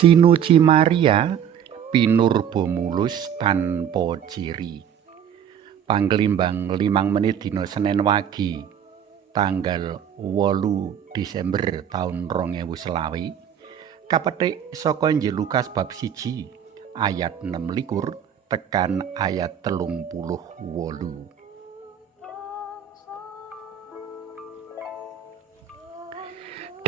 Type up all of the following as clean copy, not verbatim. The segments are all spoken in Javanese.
Sinuci Maria pinurba mulus tanpa ciri. Panglimbang 5 menit dina Senin wagi tanggal 8 Desember taun 2025 kapetik saka Injil Lukas bab 1 ayat 26 tekan ayat 38.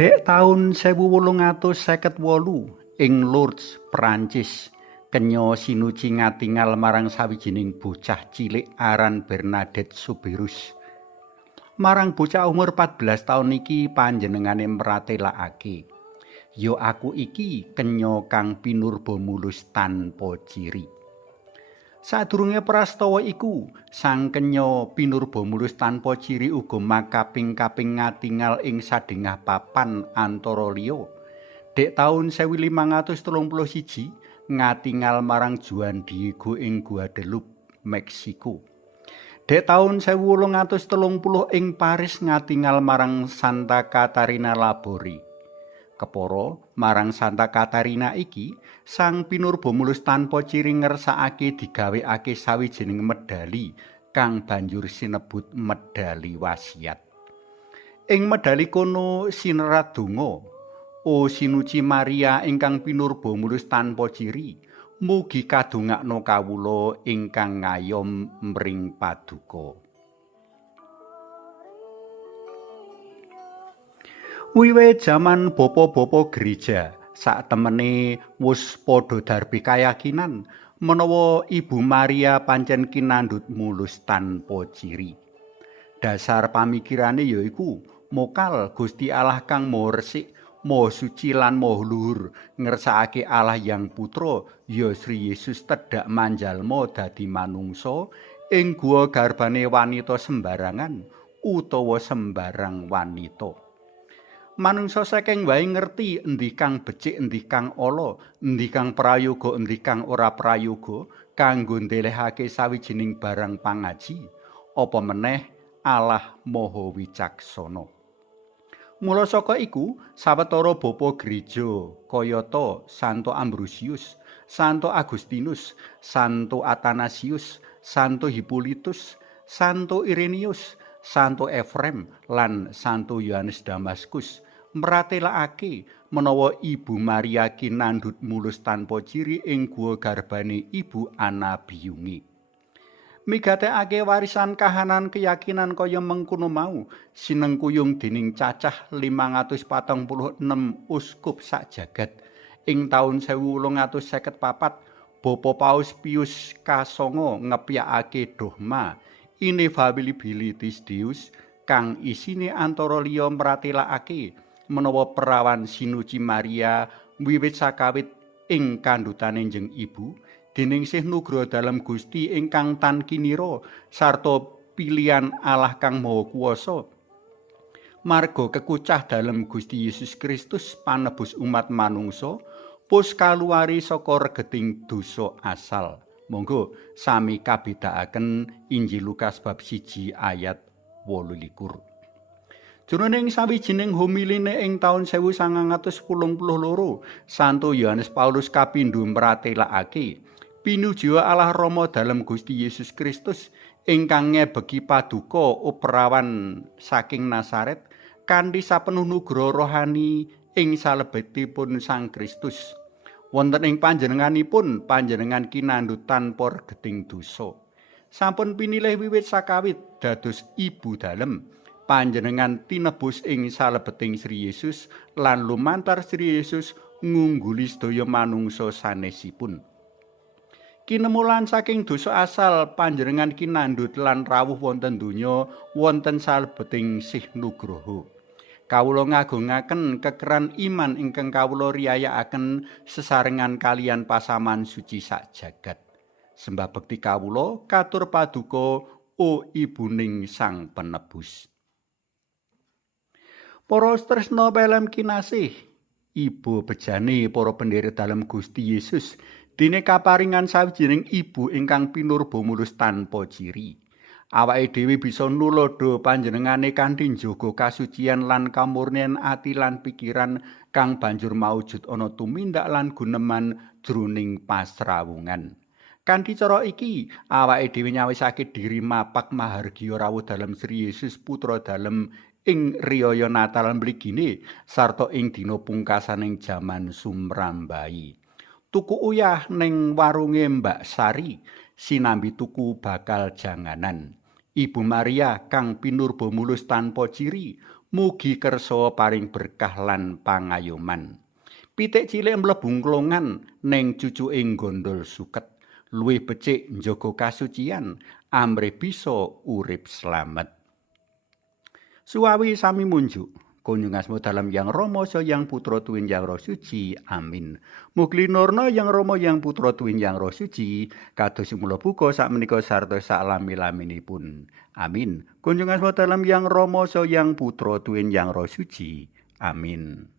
Dek taun 1858 ing Lourdes, Prancis, kenya sinuci ngatingal marang sawijining bocah cilik aran Bernadette Soubirous. Marang bocah umur 14 taun iki panjenengane mratelakake, "Ya aku iki kenya kang pinurba mulus tanpa ciri." Sadurunge prastawa iku, sang kenya pinurba mulus tanpa ciri uga makaping-kaping ngatingal ing sadéngah papan antara liya. Dek taun 1531 ngatingal marang Juan Diego ing Guadeloupe, Meksiko. Dek taun 1830 ing Paris ngatingal marang Santa Catarina Labori. Kepara marang Santa Catarina iki, sang pinurba mulus tanpa ciri ngersakake digawekake sawijining medali kang banjur sinebut medali wasiat. Ing medali kono sinerat donga, "O Sinuci Maria ingkang pinurba mulus tanpa ciri, mugi kadongakno kawula ingkang ngayom mring paduka." Wiwit jaman bapa-bapa gereja sak temene wis padha darbi kayakinan menawa Ibu Maria pancen kinandhut mulus tanpa ciri. Dasar pamikirane yaiku mokal Gusti Allah kang maha resik, maha suci lan maha luhur ngersakake Allah Yang Putra ya Sri Yesus tedhak manjalma dadi manungsa ing guwa garbane wanita sembarangan utawa sembarang wanita. Manungsa saking wae ngerti endi kang becik, endi kang ala, endi kang prayoga, endi kang ora prayoga kanggo ndelehake sawijining barang pangaji. Apa meneh Allah Maha Wicaksana. Mula saka iku, sawetara bapa gereja kayata Santo Ambrosius, Santo Agustinus, Santo Athanasius, Santo Hippolytus, Santo Irenaeus, Santo Efrem lan Santo Yohanes Damaskus mratelakake menawa Ibu Maria kinandhut mulus tanpa ciri ing guwa garbane Ibu Ana biyunge. Migatekake warisan kahanan keyakinan kaya mengkono mau sinengkuyung dening cacah 546 uskup sak jagat. Ing taun 1854 Bapa Paus Pius Kasongo ngepyakake dogma Ineffabilitas Deus kang isine antara liya mratelakake menawa perawan Sinuci Maria wiwit sakawit ing kandhutane Njeng Ibu dening sih nugra dalem Gusti ingkang tan kinira sarta pilihan Allah kang maha kuwasa. Marga kekucah dalem Gusti Yesus Kristus panebus umat manungsa pus kaluwari saka regeting dosa asal. Monggo sami kabedakaken Injil Lukas bab 1 ayat 28. Jroning sawijining homiline ing taun 1982, Santo Yohanes Paulus kapindho mratelakake pinuju Allah Rama dalem Gusti Yesus Kristus ingkang ngebeki paduka operawan saking Nazaret kanthi sapenuh nugra rohani ing salebetipun Sang Kristus. Wonten ing panjenenganipun panjenengan kinandhut tanpa regeting dosa. Sampun pinilih wiwit sakawit dados ibu dalem. Panjenengan tinebus ing salebeting Sri Yesus lan lumantar Sri Yesus ngungguli sedaya manungsa sanesipun. Kinemulan saking dosa asal panjenengan kinandhut lan rawuh wonten donya wonten salebeting sih nugraha. Kawula ngagungaken kekeran iman ingkang kawula riyayakaken sesarengan kalian pasaman suci sak jagat. Sembah bekti kawula katur paduka o ibuning Sang Penebus. Para tresna pelem kinasih, Ibu bejane para pendherek dalem Gusti Yesus dene kaparingan sawijining ibu ingkang pinurba mulus tanpa ciri. Awake dhewe bisa nulodo panjenengane kanthi njaga kasucian lan kamurnian ati lan pikiran kang banjur maujud ana tumindak lan guneman jroning pasrawungan. Kanthi cara iki, awake dhewe nyawisake diri mapak mahargya rawuh dalem Sri Yesus Putra dalem ing riyaya Natal mligine sarta ing dina pungkasaning jaman sumrambahi. Tuku uyah ning warunge Mbak Sari, sinambi tuku bakal janganan. Ibu Maria kang pinurba mulus tanpa ciri, mugi kersa paring berkah lan pangayoman. Pitik cilik mlebu klongan ning cucuke gondol suket, luwih becik njaga kasucian, amrih bisa urip slamet. Suwawi sami munjuk. Kunjungasmu dalam Yang Rama Yang Putra Tuwin Yang Roh Suci. Amin. Mugi nurna Yang Rama Yang Putra Tuwin Yang Roh Suci kados mula buka sakmenika sarta saklami-laminipun. Amin. Kunjungasmu dalam Yang Rama Yang Putra Tuwin Yang Roh Suci. Amin.